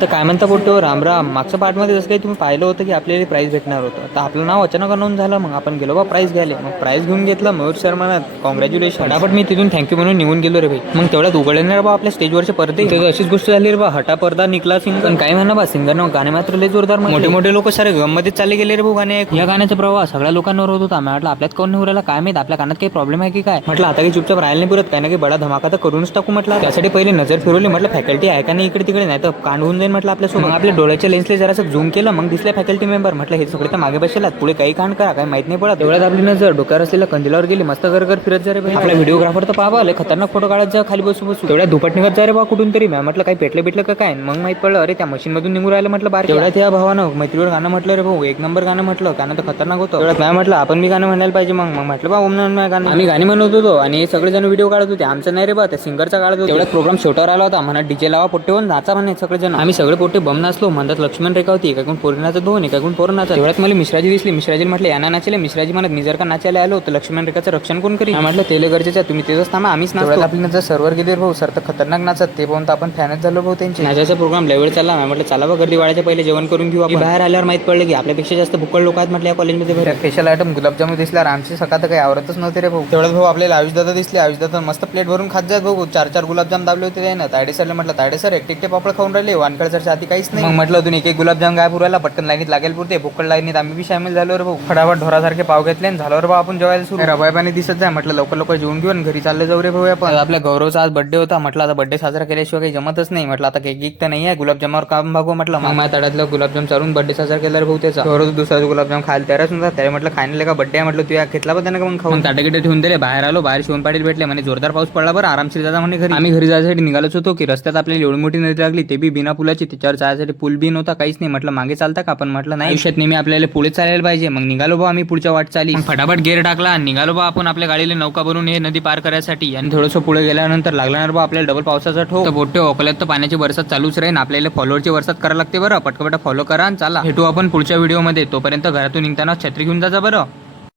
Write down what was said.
तर काय म्हणता बोलतो राम राम. मागच्या पार्टमध्ये जसं काही तुम्ही पाहिलं होतं की आपल्याला प्राईज भेटणार होतं, तर आपलं नाव अचानक अनाऊन्स झालं. मग आपण गेलो बा प्राईज घ्यायला. मग प्राईज घेऊन घेतलं. मयूर सर म्हणत कॉंग्रॅच्युलेशन. फटाफट मी तिथून थँक्यू म्हणून निघून गेलो रे भाई. मग तेवढ्यात उघडले नाही रे बा आपल्या स्टेजवरचे पडदे. तर अशीच गोष्ट झाली रे बा. हटा पडदा निकला सिंग. पण काय म्हणा बा, सिंगरनं गाणे मात्र लय जोरदार. मोठे मोठे लोक सारे गममध्येच चालले गेले रे भाऊ गाणे. या गाण्याचा प्रवाह सगळ्या लोकांवर होत होता. म्हटलं आपल्यात कोण नाही राहिला काय माहित, आपल्या कानात काही प्रॉब्लेम आहे की काय. म्हटलं आता काही चुपचाप राहायला नाही पुरत, काही ना काही बडा धमाका तर करूनच टाकू. म्हटलं त्यासाठी पहिले नजर फिरवली. म्हटलं फॅकल्टी आहे का नाही इकडे तिकडे, नाही तर कांड होऊन जाईल म्हटलं आपल्यासोबत. आपल्या डोळ्याच्या लेन्सले जरासं झूम केलं. मग दिसले फॅकल्टी मेंबर. म्हटलं हे सगळे तर मागे बसलेला, पुढे काही कांड करा काही माहित नाही पडत. तेवढ्यात आपली नजर डोक्यावर असलेल्या कंदिलावर गेली. मस्त घर फिरत जा रे भाई. आपला व्हिडिओग्राफर तर पाहा लय खतरनाक फोटो काढत जा खाली बसू बसू. तेवढ्या दुपट निघत जा रे बा कुठून तरी. मी म्हटलं काही पेटलं का काय. मग माहित पडलं अरे त्या मशीन मधून निघून राहिलं. म्हटलं बाहेर. तेवढ्यात या भावानं मैत्रीवर गाणं म्हटलं रे भाऊ. एक नंबर गाणं म्हटलं. गाणं तर खतरनाक होतं. तेवढ्यात नाही म्हटलं आपण मी गाणं म्हणायला पाहिजे. मग म्हटलं बा ओम नमः गाणं. आम्ही गाणी म्हणत होतो आणि हे सगळेजण व्हिडिओ काढत होते. आमचं नाही रे बा, त्या सिंगरचा काढत होते. तेवढ्यात प्रोग्राम शेवटावर आला होता. म्हणा डीजे लावा पोट्टेवरून नाचा म्हणे सगळेजण. आम्ही सगळे पोट्टे बम नाचलो. म्हणतात लक्ष्मण रेखा होती. एकाकडून पोरीनाचा दोन, एकाकडून पोरनाचा. तेवढ्यात मला मिश्राजी दिसली. मिश्राजी म्हटलं यांना नाचले. मिश्राजी म्हणत मी जर का नाचायला आलो तर लक्ष्मण रेखाचं रक्षण कोण करी. म्हटलं तेले गरजेचं तुम्ही तेच थांबा आम्हीच नाचतो. आपली नजर सर्वर गेले भाऊ. सर तर खतरनाक नाचत. ते पाहून तर आपण फॅनच झालो भाऊ त्यांचे. नाचाचा प्रोग्राम लेवल चालला. म्हटलं चला बा गर्दी वाढायच्या पहिले जेवण करून घेऊ. आपण बाहेर आल्यावर माहित पडलं की आपल्यापेक्षा जास्त भुक्कड लोक आहेत म्हटलं या कॉलेजमध्ये. स्पेशल आयटम गुलाबजामुन दिसल्यावर आमची सकाळ तर काही आवरतच नव्हते रे भाऊ. तेवढ्यात भाऊ आपल्याला आयुषदादा दिसले. आयुषदादा मस्त प्लेट भरून खात जात भाऊ. 4 गुलाबजाम दाबले होते त्यानं. तायडे सरला म्हटलं तायडे सर एकटे पापड खाऊन राहिले. वानकड सरच्या आधी काहीच नाही. मग म्हटलं अजून एक गुलाबजाम काय पुरायला. पटकन लाईनीत लागेल पुरते. भुक्कड लाईनीत आम्ही बी शामिल झालो रे भाऊ. फटाफट ढोरासारखे पाव घेतले आणि झाल्यावर भाऊ आपण जेवायला सुरू. रबाय पाणी दिसत जाय. म्हटलं लवकर जेवून घेऊन घरी चालले जाऊ रे भाऊ आपण. आपल्या गौरवचा आज बर्थडे होता. म्हटलं आता बर्थडे साजरा केल्याशिवाय काही जमतच नाही. म्हटलं आता केक तर नाही आहे. गुलाबजामावर काम भागू. म्हटलं मग माझ्या तड्यातलं गुलाबजाम चालून बर्थडे साजरा केला रे भाऊ त्याचा. गौरव दुसरा गुलाबजाम खायला तयारच नव्हता. त्याला म्हटलं खायला का बर्थडे आहे. म्हटलं तू या घेतला पण मग खाऊन ताटगिटे ठेवून दिले. बाहेर आलो. बाहेर शिवून पाटील भेटले. म्हणे जोरदार पाऊस पडला बरं आरामशीर जाता म्हणे घरी. आम्ही घरी जायसाठी निघालोच होतो की रस्त्यात आपल्याला एवढी मोठी नदी लागली. ते बी बिना पुलाची. त्याच्यावर जायसाठी पूल बी नव्हता काहीच नाही. म्हटलं मागे चालता का आपण. म्हटलं नाही आयुष्यात नेहमी आपल्याला पुढे चालायला पाहिजे. मग निघालो बा आम्ही पुढच्या वाटचाली. फटाफट गेअर टाकला. निघालो बा आपण आपल्या गाडीला नौका बनवून हे नदी पार करायसाठी. आणि थोडंसं पुढे गेल्यानंतर लागणार बा आपल्याला डबल पावसाचा ठोक. तर बोटे अकोल्यात तर पाण्याची बरसात चालूच राहील. आपल्याला फॉलोअरची बरसात करायला लागते बरं. पटकन फॉलो करा आणि चला भेटू आपण पुढच्या व्हिडिओमध्ये. तोपर्यंत घरातून निघताना छत्री घेऊन जा बरं.